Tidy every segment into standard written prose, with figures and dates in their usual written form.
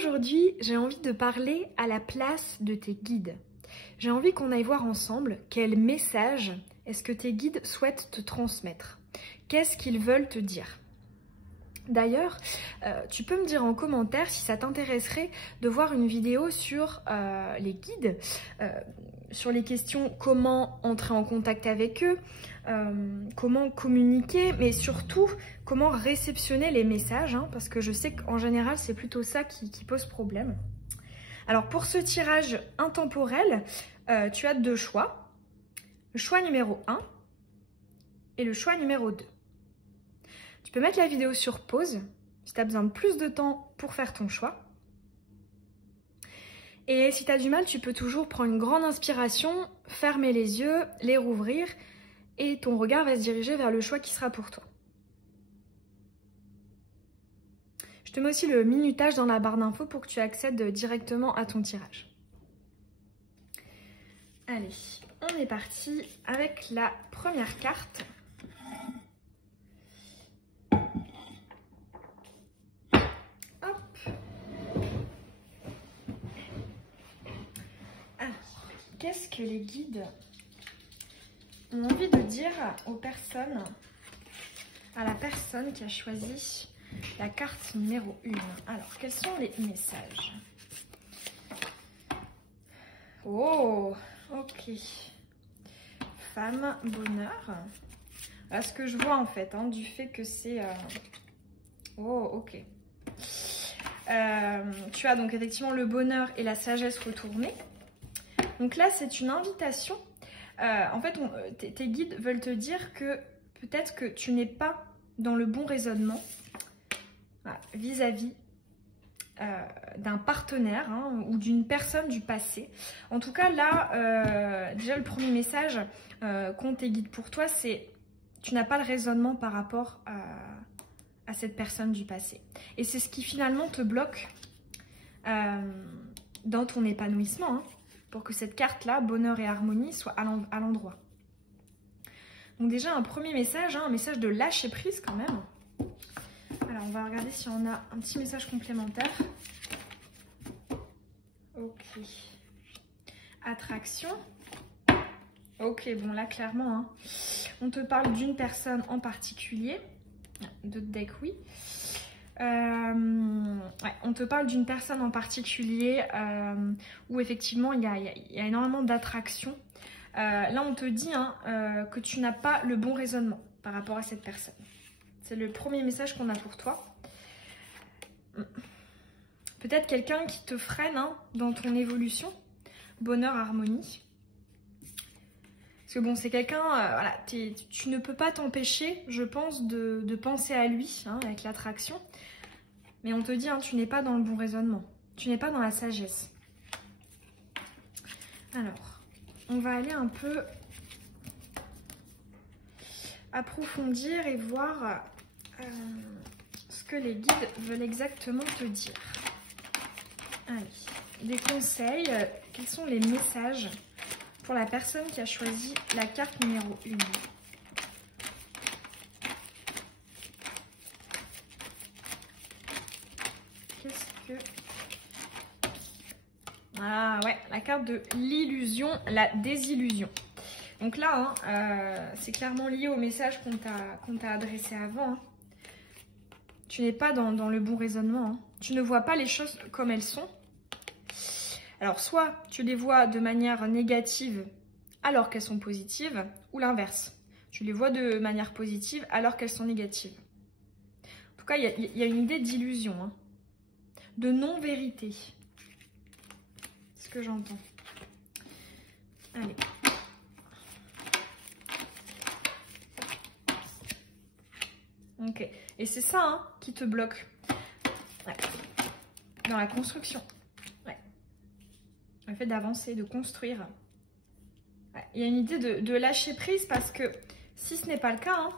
Aujourd'hui, j'ai envie de parler à la place de tes guides. J'ai envie qu'on aille voir ensemble quel message est-ce que tes guides souhaitent te transmettre. Qu'est-ce qu'ils veulent te dire? D'ailleurs, tu peux me dire en commentaire si ça t'intéresserait de voir une vidéo sur les guides, sur les questions comment entrer en contact avec eux, comment communiquer, mais surtout comment réceptionner les messages, hein, parce que je sais qu'en général c'est plutôt ça qui pose problème. Alors pour ce tirage intemporel, tu as deux choix. Le choix numéro 1 et le choix numéro 2. Tu peux mettre la vidéo sur pause si tu as besoin de plus de temps pour faire ton choix. Et si tu as du mal, tu peux toujours prendre une grande inspiration, fermer les yeux, les rouvrir et ton regard va se diriger vers le choix qui sera pour toi. Je te mets aussi le minutage dans la barre d'infos pour que tu accèdes directement à ton tirage. Allez, on est parti avec la première carte. Qu'est-ce que les guides ont envie de dire aux personnes, à la personne qui a choisi la carte numéro 1? Alors, quels sont les messages? Oh, ok. Femme, bonheur. Voilà ce que je vois en fait, hein, du fait que c'est... Oh, ok. Tu as donc effectivement le bonheur et la sagesse retournée. Donc là, c'est une invitation. En fait, tes guides veulent te dire que peut-être que tu n'es pas dans le bon raisonnement vis-à-vis d'un partenaire, hein, ou d'une personne du passé. En tout cas, là, déjà le premier message qu'ont tes guides pour toi, c'est tu n'as pas le raisonnement par rapport à cette personne du passé. Et c'est ce qui finalement te bloque dans ton épanouissement, hein, pour que cette carte-là, bonheur et harmonie, soit à l'endroit. Donc déjà, un premier message, hein, un message de lâcher prise quand même. Alors, on va regarder si on a un petit message complémentaire. Ok. Attraction. Ok, bon là, clairement, hein, on te parle d'une personne en particulier. D'autres decks, oui. Ouais, on te parle d'une personne en particulier où effectivement il y a énormément d'attraction. Là on te dit, hein, que tu n'as pas le bon raisonnement par rapport à cette personne. C'est le premier message qu'on a pour toi. Peut-être quelqu'un qui te freine, hein, dans ton évolution. Bonheur, harmonie. Parce que bon, c'est quelqu'un, voilà, tu ne peux pas t'empêcher, je pense, de penser à lui, hein, avec l'attraction. Mais on te dit, hein, tu n'es pas dans le bon raisonnement. Tu n'es pas dans la sagesse. Alors, on va aller un peu approfondir et voir ce que les guides veulent exactement te dire. Allez, des conseils. Quels sont les messages pour la personne qui a choisi la carte numéro 1? Qu'est-ce que... Ah ouais, la carte de l'illusion, la désillusion. Donc là, hein, c'est clairement lié au message qu'on t'a adressé avant. Hein. Tu n'es pas dans le bon raisonnement. Hein. Tu ne vois pas les choses comme elles sont. Alors, soit tu les vois de manière négative alors qu'elles sont positives, ou l'inverse. Tu les vois de manière positive alors qu'elles sont négatives. En tout cas, il y a une idée d'illusion, hein, de non-vérité. C'est ce que j'entends. Allez. Ok. Et c'est ça, hein, qui te bloque. Ouais. Dans la construction. Ouais. Le fait d'avancer, de construire. Ouais. Il y a une idée de lâcher prise parce que si ce n'est pas le cas, hein,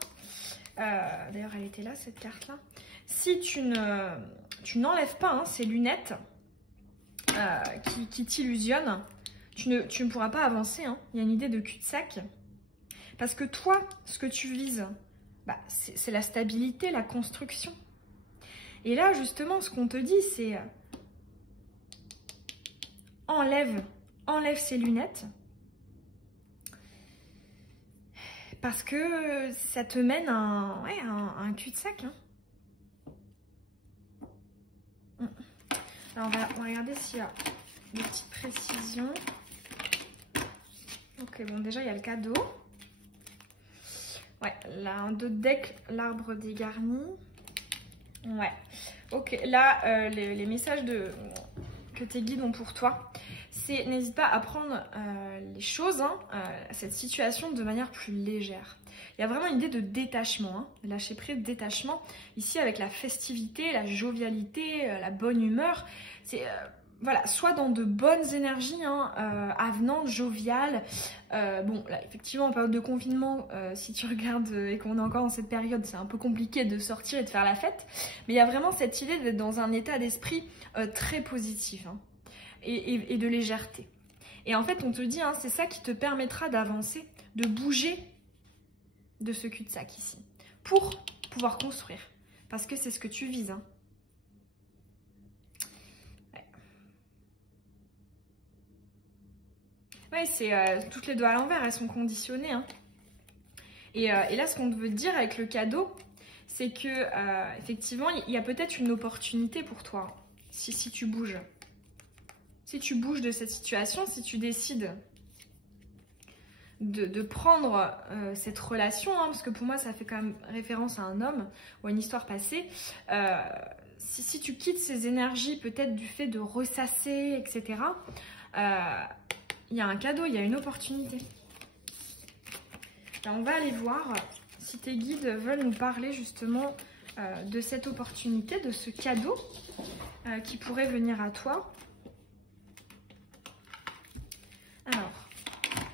d'ailleurs elle était là cette carte-là, si tu n'enlèves pas, hein, ces lunettes qui t'illusionnent, tu ne pourras pas avancer. Hein. Il y a une idée de cul-de-sac. Parce que toi, ce que tu vises, bah, c'est la stabilité, la construction. Et là, justement, ce qu'on te dit, c'est enlève ces lunettes. Parce que ça te mène à un cul-de-sac. Hein. Alors on va regarder s'il y a des petites précisions. Ok, bon déjà il y a le cadeau. Ouais, là un d'autres deck, l'arbre dégarni. Ouais, ok, là les messages que tes guides ont pour toi, c'est n'hésite pas à prendre les choses, cette situation de manière plus légère. Il y a vraiment une idée de détachement, hein, lâcher prise, détachement. Ici avec la festivité, la jovialité, la bonne humeur, c'est... voilà, soit dans de bonnes énergies, avenantes, joviales. Bon, là, effectivement, en période de confinement, si tu regardes et qu'on est encore dans cette période, c'est un peu compliqué de sortir et de faire la fête. Mais il y a vraiment cette idée d'être dans un état d'esprit très positif et de légèreté. Et en fait, on te dit, c'est ça qui te permettra d'avancer, de bouger de ce cul-de-sac ici, pour pouvoir construire. Parce que c'est ce que tu vises. Ouais, c'est toutes les doigts à l'envers, elles sont conditionnées. Et là, ce qu'on veut te dire avec le cadeau, c'est que effectivement, il y a peut-être une opportunité pour toi si tu bouges. Si tu bouges de cette situation, si tu décides de prendre cette relation, parce que pour moi, ça fait quand même référence à un homme ou à une histoire passée. Si tu quittes ces énergies, peut-être du fait de ressasser, etc., il y a un cadeau, il y a une opportunité. Là, on va aller voir si tes guides veulent nous parler justement de cette opportunité, de ce cadeau qui pourrait venir à toi. Alors,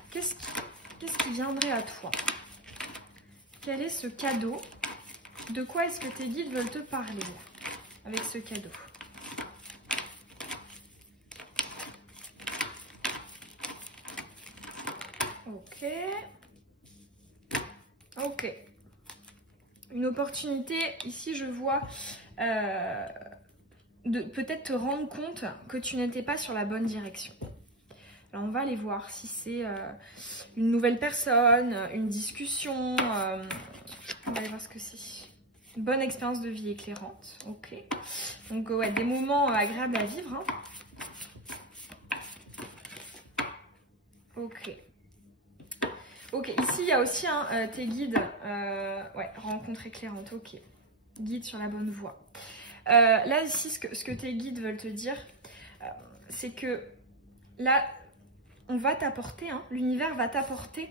qu'est-ce qui viendrait à toi? Quel est ce cadeau? De quoi est-ce que tes guides veulent te parler avec ce cadeau? Ok. Ok. Une opportunité, ici je vois de peut-être te rendre compte que tu n'étais pas sur la bonne direction. Alors on va aller voir si c'est une nouvelle personne, une discussion. On va aller voir ce que c'est. Une bonne expérience de vie éclairante. Ok. Donc ouais, des moments agréables à vivre. Ok. Ok, ici il y a aussi tes guides. Ouais, rencontre éclairante. Ok. Guide sur la bonne voie. Là ici, ce que tes guides veulent te dire, c'est que là, on va t'apporter, l'univers va t'apporter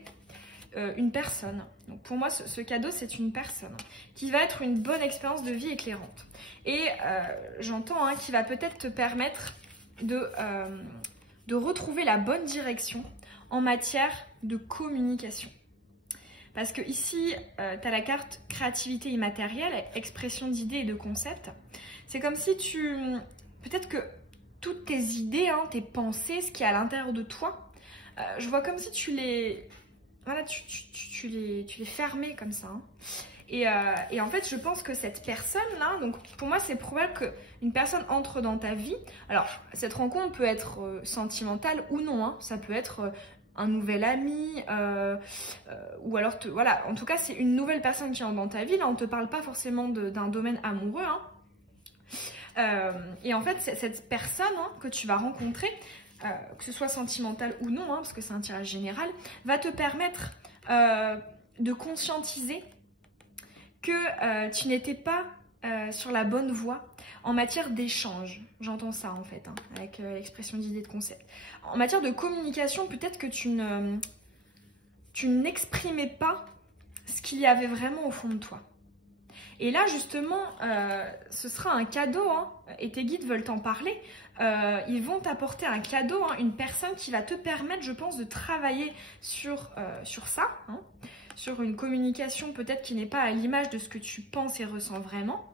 une personne. Donc pour moi, ce cadeau, c'est une personne qui va être une bonne expérience de vie éclairante. Et j'entends qui va peut-être te permettre de retrouver la bonne direction en matière de communication. Parce que ici, tu as la carte créativité immatérielle, expression d'idées et de concepts. C'est comme si peut-être que toutes tes idées, tes pensées, ce qui est à l'intérieur de toi, je vois comme si tu les fermais comme ça. Et en fait, je pense que cette personne-là, donc pour moi, c'est probable qu'une personne entre dans ta vie. Alors, cette rencontre peut être sentimentale ou non. Ça peut être un nouvel ami, ou alors, voilà, en tout cas, c'est une nouvelle personne qui entre dans ta vie. Là, on ne te parle pas forcément d'un domaine amoureux. Et en fait, cette personne que tu vas rencontrer, que ce soit sentimental ou non, parce que c'est un tirage général, va te permettre de conscientiser que tu n'étais pas sur la bonne voie en matière d'échange. J'entends ça en fait, avec l'expression d'idée de concept. En matière de communication, peut-être que tu n'exprimais pas ce qu'il y avait vraiment au fond de toi. Et là, justement, ce sera un cadeau, et tes guides veulent t'en parler. Ils vont t'apporter un cadeau, une personne qui va te permettre, je pense, de travailler sur ça, sur une communication peut-être qui n'est pas à l'image de ce que tu penses et ressens vraiment.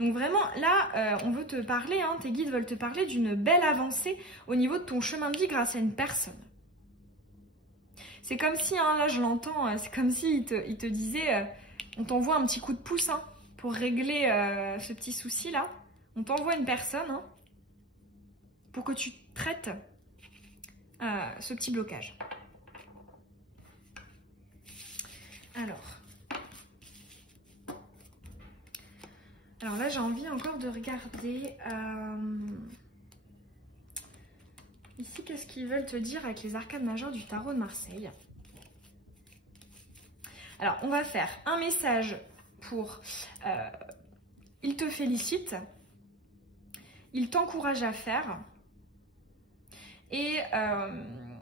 Donc vraiment, là, on veut te parler, tes guides veulent te parler d'une belle avancée au niveau de ton chemin de vie grâce à une personne. C'est comme si, là je l'entends, c'est comme si il te disait... on t'envoie un petit coup de pouce pour régler ce petit souci-là. On t'envoie une personne pour que tu traites ce petit blocage. Alors là, j'ai envie encore de regarder ici, qu'est-ce qu'ils veulent te dire avec les arcanes majeures du tarot de Marseille. Alors, on va faire un message pour il te félicite, il t'encourage à faire, et une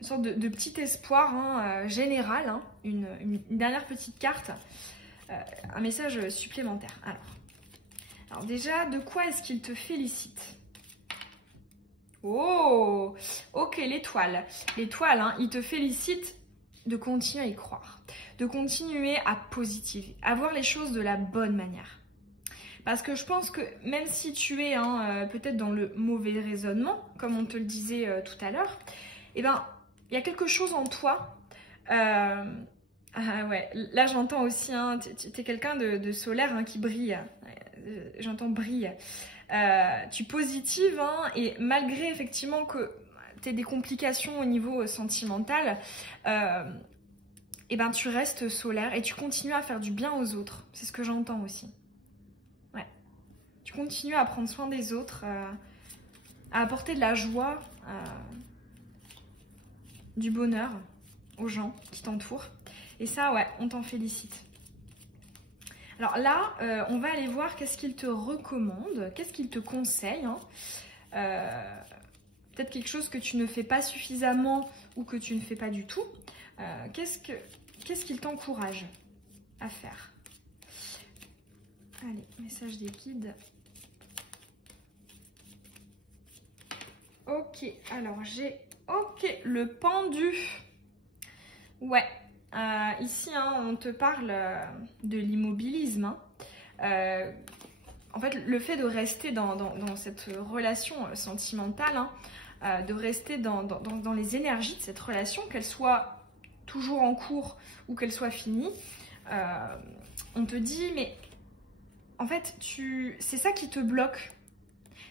sorte de petit espoir général, une dernière petite carte, un message supplémentaire. Alors déjà, de quoi est-ce qu'il te félicite? Oh, ok, l'étoile. L'étoile, il te félicite de continuer à y croire, de continuer à positiver, à voir les choses de la bonne manière. Parce que je pense que même si tu es peut-être dans le mauvais raisonnement, comme on te le disait tout à l'heure, eh ben, il y a quelque chose en toi. Ouais, là j'entends aussi, tu es quelqu'un de solaire qui brille. J'entends brille. Tu positives et malgré effectivement que tu aies des complications au niveau sentimental, eh ben, tu restes solaire et tu continues à faire du bien aux autres. C'est ce que j'entends aussi. Ouais. Tu continues à prendre soin des autres, à apporter de la joie, du bonheur aux gens qui t'entourent. Et ça, ouais, on t'en félicite. Alors là, on va aller voir qu'est-ce qu'il te recommande, qu'est-ce qu'il te conseille. Peut-être quelque chose que tu ne fais pas suffisamment ou que tu ne fais pas du tout. Qu'est-ce qu'il t'encourage à faire? Allez, message des guides. Ok, alors j'ai... Ok, le pendu. Ouais, ici, on te parle de l'immobilisme. En fait, le fait de rester dans cette relation sentimentale, de rester dans les énergies de cette relation, qu'elle soit toujours en cours ou qu'elle soit finie, on te dit, mais en fait, c'est ça qui te bloque.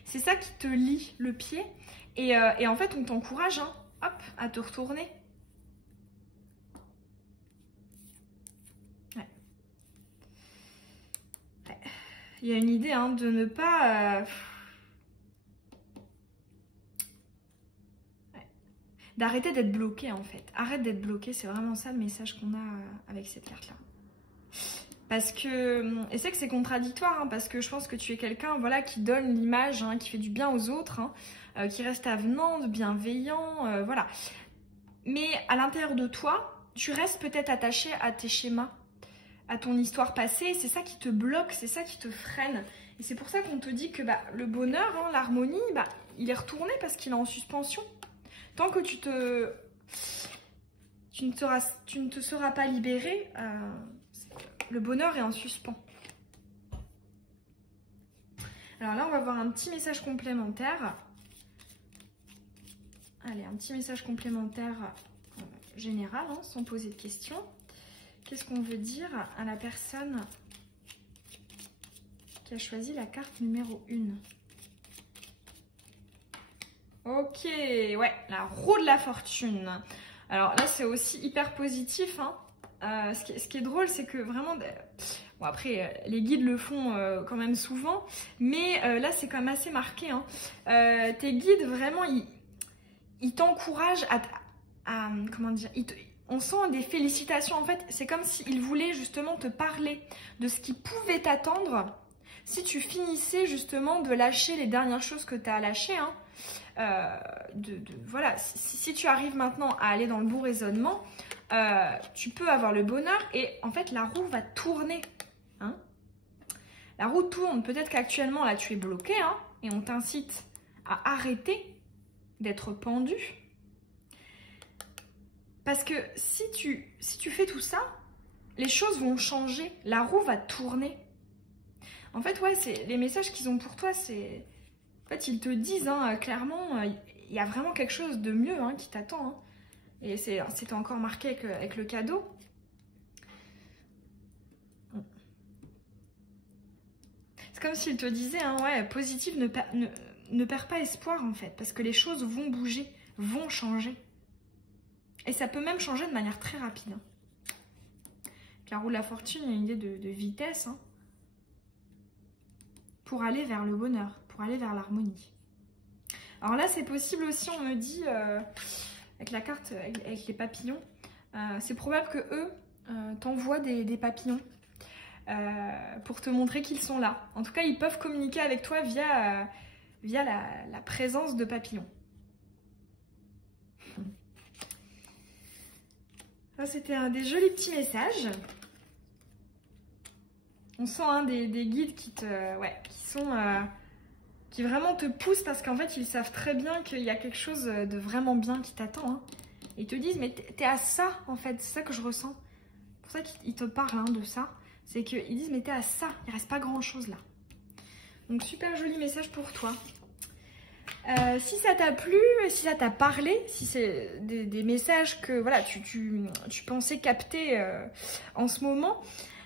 C'est ça qui te lie le pied. Et en fait, on t'encourage hop, à te retourner. Ouais. Ouais. Il y a une idée de ne pas... ouais. D'arrêter d'être bloqué en fait. Arrête d'être bloqué, c'est vraiment ça le message qu'on a avec cette carte-là. Parce que, et c'est que c'est contradictoire, parce que je pense que tu es quelqu'un qui donne l'image, qui fait du bien aux autres, qui reste avenant, bienveillant, voilà. Mais à l'intérieur de toi, tu restes peut-être attaché à tes schémas, à ton histoire passée, c'est ça qui te bloque, c'est ça qui te freine. Et c'est pour ça qu'on te dit que le bonheur, l'harmonie, il est retourné parce qu'il est en suspension. Tant que tu ne te seras pas libéré, le bonheur est en suspens. Alors là, on va voir un petit message complémentaire. Allez, un petit message complémentaire général, sans poser de questions. Qu'est-ce qu'on veut dire à la personne qui a choisi la carte numéro 1? Ok, ouais, la roue de la fortune. Alors là, c'est aussi hyper positif. Ce qui est drôle, c'est que vraiment... Bon, après, les guides le font quand même souvent, mais là, c'est quand même assez marqué. Tes guides, vraiment, ils t'encouragent à comment dire, on sent des félicitations. En fait, c'est comme s'ils voulaient justement te parler de ce qui pouvait t'attendre si tu finissais justement de lâcher les dernières choses que tu as à lâcher. Voilà, si tu arrives maintenant à aller dans le bon raisonnement, tu peux avoir le bonheur et en fait la roue va tourner. La roue tourne. Peut-être qu'actuellement là tu es bloqué et on t'incite à arrêter d'être pendu. Parce que si tu fais tout ça, les choses vont changer. La roue va tourner. En fait, ouais, les messages qu'ils ont pour toi, c'est... En fait, ils te disent clairement, il y a vraiment quelque chose de mieux qui t'attend. Et c'était encore marqué avec le cadeau. C'est comme s'ils te disaient, ouais, positif, ne perds pas espoir en fait, parce que les choses vont bouger, vont changer. Et ça peut même changer de manière très rapide. Hein. La roue de la fortune, il y a une idée de vitesse hein, pour aller vers le bonheur, pour aller vers l'harmonie. Alors là, c'est possible aussi, on me dit, avec la carte, avec les papillons, c'est probable que eux t'envoient des papillons pour te montrer qu'ils sont là. En tout cas, ils peuvent communiquer avec toi via la présence de papillons. Ça, c'était des jolis petits messages. On sent hein, des guides qui vraiment te poussent parce qu'en fait, ils savent très bien qu'il y a quelque chose de vraiment bien qui t'attend. Hein. Ils te disent, mais t'es à ça, en fait. C'est ça que je ressens. C'est pour ça qu'ils te parlent hein, de ça. C'est qu'ils disent, mais t'es à ça. Il reste pas grand-chose là. Donc, super joli message pour toi. Si ça t'a plu, si ça t'a parlé, si c'est des messages que voilà, tu pensais capter en ce moment,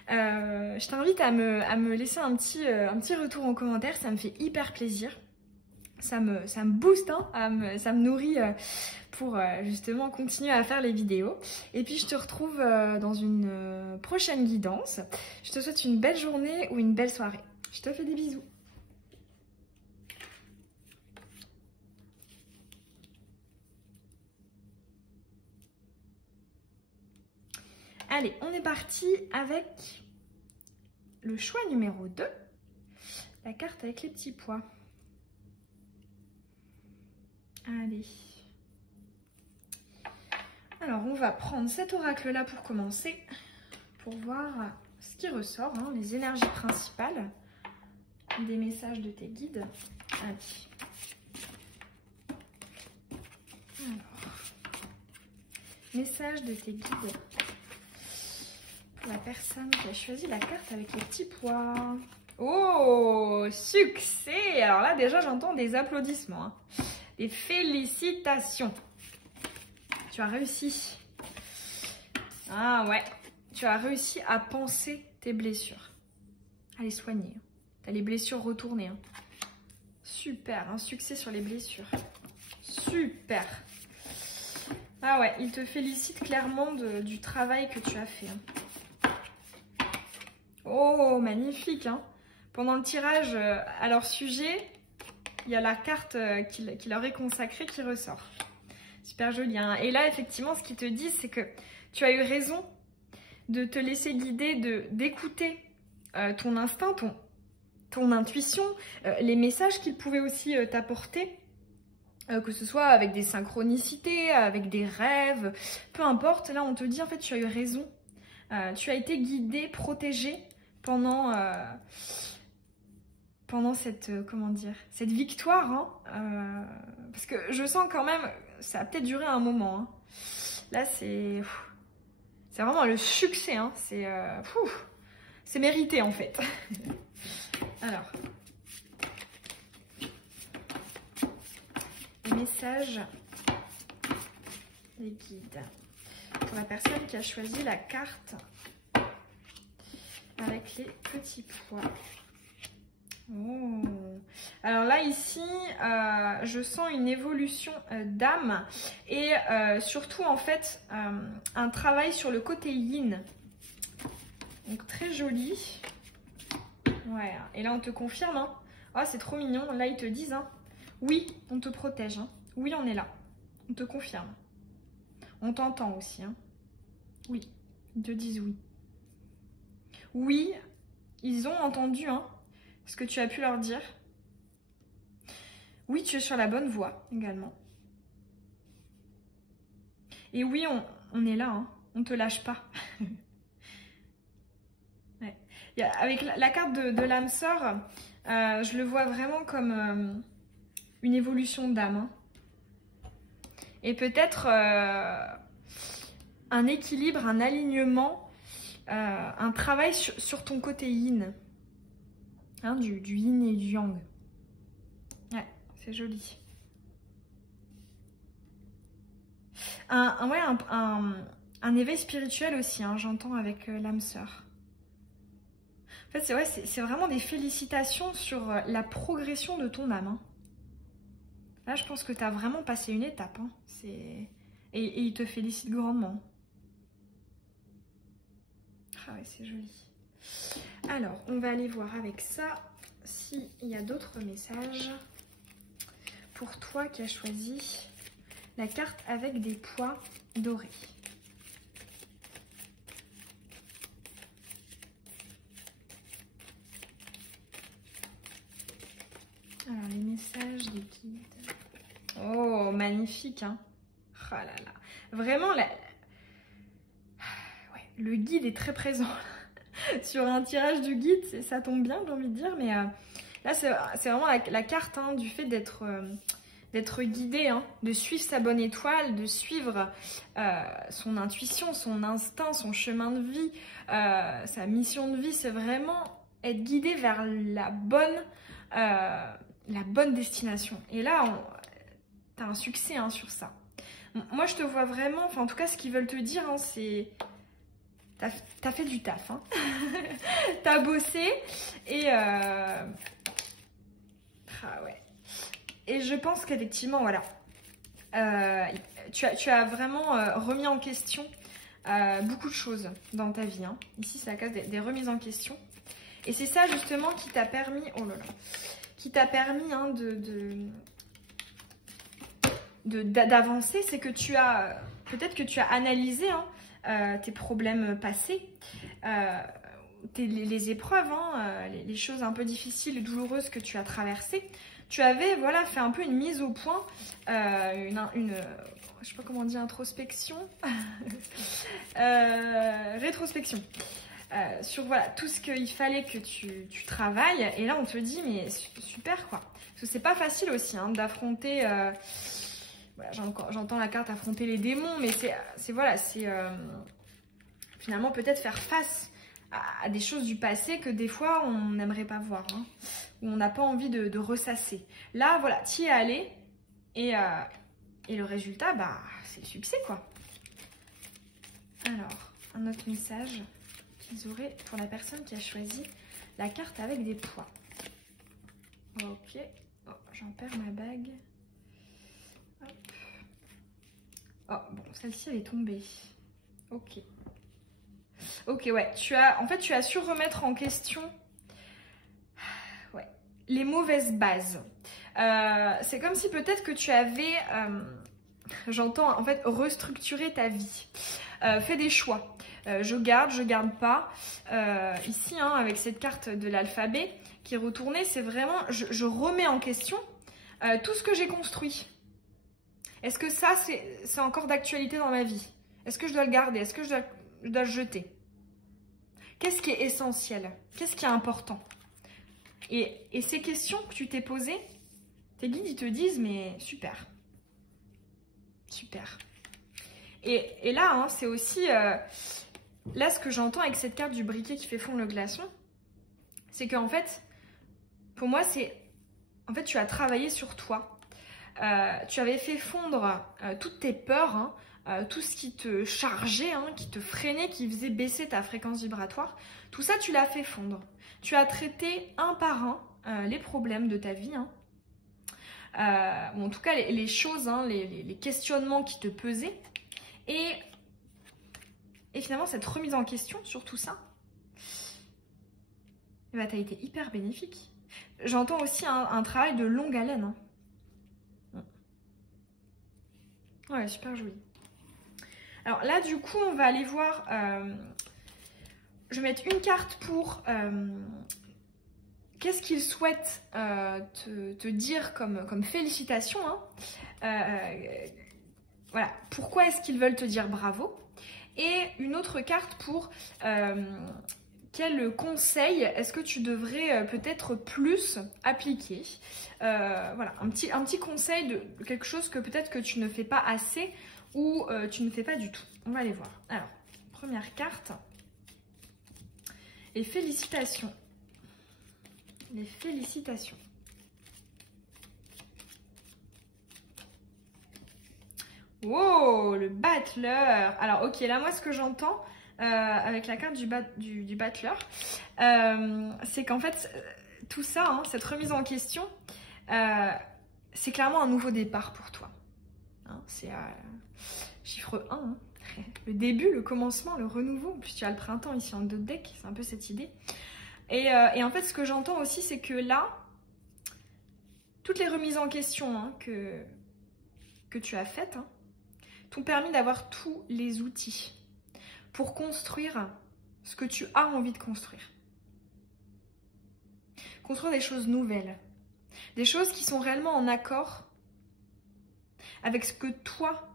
je t'invite à me laisser un petit retour en commentaire, ça me fait hyper plaisir. Ça me booste, hein, ça me nourrit pour justement continuer à faire les vidéos. Et puis je te retrouve dans une prochaine guidance. Je te souhaite une belle journée ou une belle soirée. Je te fais des bisous. Allez, on est parti avec le choix numéro 2, la carte avec les petits pois. Allez. Alors, on va prendre cet oracle-là pour commencer, pour voir ce qui ressort, hein, les énergies principales des messages de tes guides. Allez. Alors, message de tes guides. La personne qui a choisi la carte avec les petits pois. Oh, succès! Alors là, déjà, j'entends des applaudissements. Hein. Des félicitations. Tu as réussi. Ah ouais. Tu as réussi à penser tes blessures. À les soigner. Tu as les blessures retournées. Hein. Super, un succès sur les blessures. Super. Ah ouais, il te félicite clairement du travail que tu as fait. Hein. Oh, magnifique hein. Pendant le tirage à leur sujet, il y a la carte qui leur est consacrée qui ressort. Super joli hein. Et là, effectivement, ce qu'ils te disent, c'est que tu as eu raison de te laisser guider, d'écouter ton instinct, ton intuition, les messages qu'ils pouvaient aussi t'apporter, que ce soit avec des synchronicités, avec des rêves, peu importe. Là, on te dit, en fait, tu as eu raison. Tu as été guidé, protégé pendant cette, comment dire, cette victoire. Hein, parce que je sens quand même, ça a peut-être duré un moment. Hein. Là, c'est vraiment le succès. Hein, c'est mérité en fait. Alors, les messages des guides. Pour la personne qui a choisi la carte avec les petits pois. Oh. Alors là, ici, je sens une évolution d'âme et surtout, en fait, un travail sur le côté yin. Donc, très joli. Ouais. Et là, on te confirme. Hein. Oh, c'est trop mignon. Là, ils te disent, hein, oui, on te protège. Hein. Oui, on est là. On te confirme. On t'entend aussi. Hein. Oui, ils te disent oui. Oui, ils ont entendu hein, ce que tu as pu leur dire. Oui, tu es sur la bonne voie également. Et oui, on est là, hein, on ne te lâche pas. Ouais. Avec la carte de l'âme sœur, je le vois vraiment comme une évolution d'âme. Hein. Et peut-être un équilibre, un alignement, un travail sur ton côté yin. Hein, du yin et du yang. Ouais, c'est joli. Un éveil spirituel aussi, hein, j'entends avec l'âme sœur. En fait, c'est vraiment des félicitations sur la progression de ton âme. Hein. Là, je pense que tu as vraiment passé une étape. Hein. Et il te félicite grandement. Ah ouais, c'est joli. Alors, on va aller voir avec ça s'il y a d'autres messages pour toi qui as choisi la carte avec des pois dorés. Alors, les messages des guides. Oh, magnifique, hein. Oh là là. Vraiment, ouais, le guide est très présent. Sur un tirage du guide, ça tombe bien, j'ai envie de dire. Mais là, c'est vraiment la carte hein, du fait d'être guidé, hein, de suivre sa bonne étoile, de suivre son intuition, son instinct, son chemin de vie, sa mission de vie. C'est vraiment être guidé vers la bonne destination. Et là, tu as un succès hein, sur ça. Moi, je te vois vraiment, enfin en tout cas, ce qu'ils veulent te dire, hein, c'est... T'as fait du taf, hein. T'as bossé et... Ah ouais. Et je pense qu'effectivement, voilà, tu as vraiment remis en question beaucoup de choses dans ta vie. Hein. Ici, c'est la case des remises en question. Et c'est ça justement qui t'a permis, oh là là, qui t'a permis hein, d'avancer. C'est que tu as, peut-être que tu as analysé hein, tes problèmes passés, les épreuves, hein, les choses un peu difficiles et douloureuses que tu as traversées. Tu avais voilà, fait un peu une mise au point, je sais pas comment on dit, introspection, rétrospection, sur voilà, tout ce qu'il fallait que tu travailles. Et là, on te dit, mais super quoi. Parce que c'est pas facile aussi hein, d'affronter, voilà, j'entends la carte affronter les démons, mais c'est voilà, c'est finalement peut-être faire face à des choses du passé que des fois on n'aimerait pas voir, hein, où on n'a pas envie de ressasser. Là, voilà, tu y es allé et le résultat, bah, c'est le succès, quoi. Alors, un autre message qu'ils auraient pour la personne qui a choisi la carte avec des pois. Ok, oh, j'en perds ma bague. Hop. Oh, bon, celle-ci, elle est tombée. Ok. Ok, ouais, tu as su remettre en question ouais, les mauvaises bases. C'est comme si peut-être que tu avais, j'entends en fait, restructurer ta vie. Fais des choix. Je garde pas. Ici, hein, avec cette carte de l'alphabet qui est retournée, c'est vraiment, je remets en question tout ce que j'ai construit. Est-ce que ça, c'est encore d'actualité dans ma vie? Est-ce que je dois le garder? Est-ce que je dois le jeter? Qu'est-ce qui est essentiel? Qu'est-ce qui est important? Et ces questions que tu t'es posées, tes guides, ils te disent, mais super. Super. Et là, hein, c'est aussi... là, ce que j'entends avec cette carte du briquet qui fait fondre le glaçon, c'est qu'en fait, pour moi, c'est... En fait, tu as travaillé sur toi. Tu avais fait fondre toutes tes peurs, hein, tout ce qui te chargeait, hein, qui te freinait, qui faisait baisser ta fréquence vibratoire. Tout ça, tu l'as fait fondre. Tu as traité un par un les problèmes de ta vie. Hein. Ou en tout cas, les choses, hein, les questionnements qui te pesaient. Et finalement, cette remise en question sur tout ça, eh ben, tu as été hyper bénéfique. J'entends aussi un travail de longue haleine. Hein. Ouais, super joli. Alors là, du coup, on va aller voir... je vais mettre une carte pour... qu'est-ce qu'il souhaite te dire comme félicitations. Hein. Voilà, pourquoi est-ce qu'ils veulent te dire bravo? Et une autre carte pour quel conseil est-ce que tu devrais peut-être plus appliquer. Voilà, un petit conseil de quelque chose que peut-être que tu ne fais pas assez ou tu ne fais pas du tout. On va aller voir. Alors, première carte. Les félicitations. Les félicitations. Wow, le battleur. Alors, ok, là, moi, ce que j'entends avec la carte du battleur, c'est qu'en fait, tout ça, hein, cette remise en question, c'est clairement un nouveau départ pour toi. Hein, c'est chiffre 1, hein. Le début, le commencement, le renouveau. En plus, tu as le printemps ici en dos de deck, c'est un peu cette idée. Et en fait, ce que j'entends aussi, c'est que là, toutes les remises en question hein, que tu as faites hein, t'ont permis d'avoir tous les outils pour construire ce que tu as envie de construire. Construire des choses nouvelles, des choses qui sont réellement en accord avec ce que toi,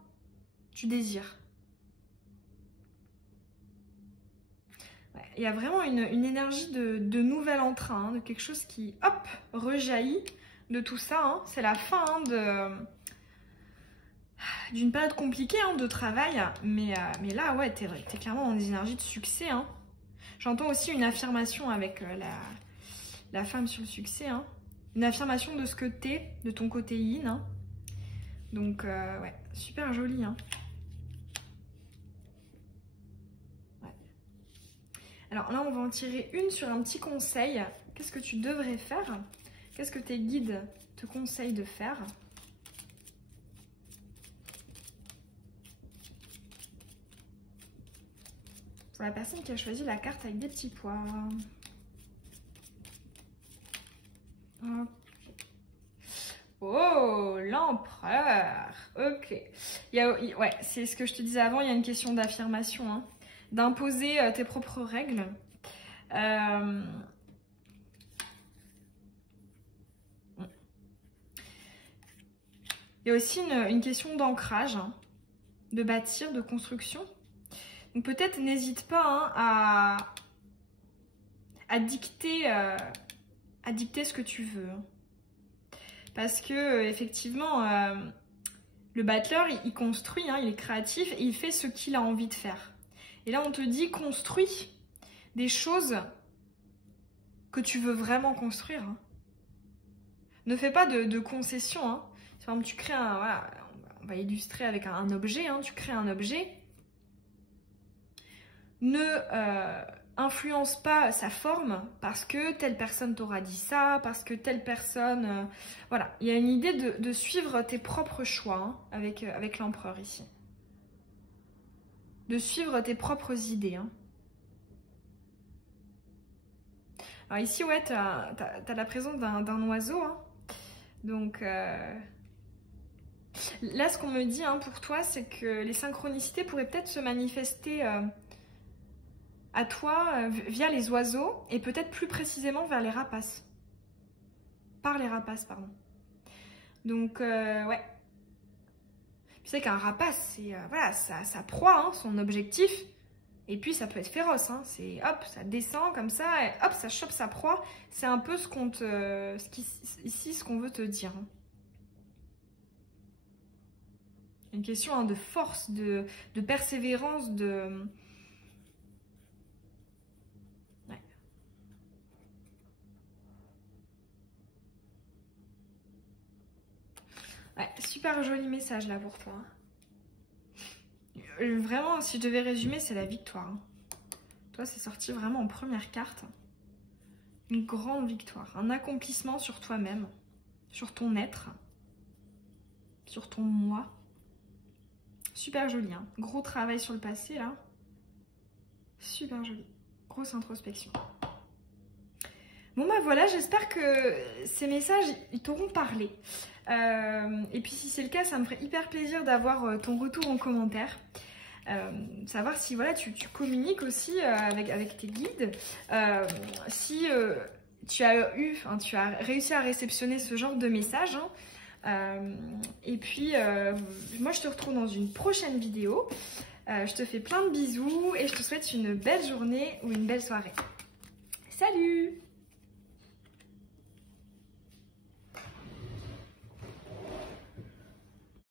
tu désires. Il y a vraiment une énergie de nouvel entrain, hein, de quelque chose qui, hop, rejaillit de tout ça. Hein. C'est la fin hein, d'une période compliquée hein, de travail. Mais là, ouais, t'es clairement dans des énergies de succès. Hein. J'entends aussi une affirmation avec la femme sur le succès. Hein. Une affirmation de ce que t'es, de ton côté yin. Hein. Donc, ouais, super joli. Hein. Alors là, on va en tirer une sur un petit conseil. Qu'est-ce que tu devrais faire? Qu'est-ce que tes guides te conseillent de faire? Pour la personne qui a choisi la carte avec des petits pois. Oh, l'empereur. Ok. Ouais, c'est ce que je te disais avant, il y a une question d'affirmation. Hein. D'imposer tes propres règles. Il y a aussi une question d'ancrage, hein, de bâtir, de construction. Donc peut-être n'hésite pas hein, à dicter ce que tu veux. Hein. Parce que effectivement, le battleur, il construit, hein, il est créatif et il fait ce qu'il a envie de faire. Et là, on te dit, construis des choses que tu veux vraiment construire. Hein. Ne fais pas de concessions. Hein. Par exemple, tu crées un... Voilà, on va illustrer avec un objet. Hein. Tu crées un objet. Ne influence pas sa forme parce que telle personne t'aura dit ça, parce que telle personne... voilà, il y a une idée de suivre tes propres choix hein, avec l'empereur ici. De suivre tes propres idées. Hein. Alors ici, ouais, t'as la présence d'un oiseau. Hein. Donc, là, ce qu'on me dit hein, pour toi, c'est que les synchronicités pourraient peut-être se manifester à toi via les oiseaux et peut-être plus précisément vers les rapaces. Par les rapaces, pardon. Donc, ouais. Tu sais qu'un rapace, c'est voilà, sa proie, hein, son objectif. Et puis, ça peut être féroce. Hein. C'est hop, ça descend comme ça, et hop, ça chope sa proie. C'est un peu ce qu'on veut te dire. Hein. Une question hein, de force, de persévérance, de... Ouais. Ouais, super joli message là pour toi. Vraiment, si je devais résumer, c'est la victoire. Hein. Toi, c'est sorti vraiment en première carte. Une grande victoire. Un accomplissement sur toi-même, sur ton être, sur ton moi. Super joli. Hein. Gros travail sur le passé, là. Super joli. Grosse introspection. Bon, bah voilà, j'espère que ces messages, ils t'auront parlé. Et puis, si c'est le cas, ça me ferait hyper plaisir d'avoir ton retour en commentaire. Savoir si voilà, tu communiques aussi avec tes guides. Si tu as réussi à réceptionner ce genre de message. Hein. Et puis, moi, je te retrouve dans une prochaine vidéo. Je te fais plein de bisous et je te souhaite une belle journée ou une belle soirée. Salut!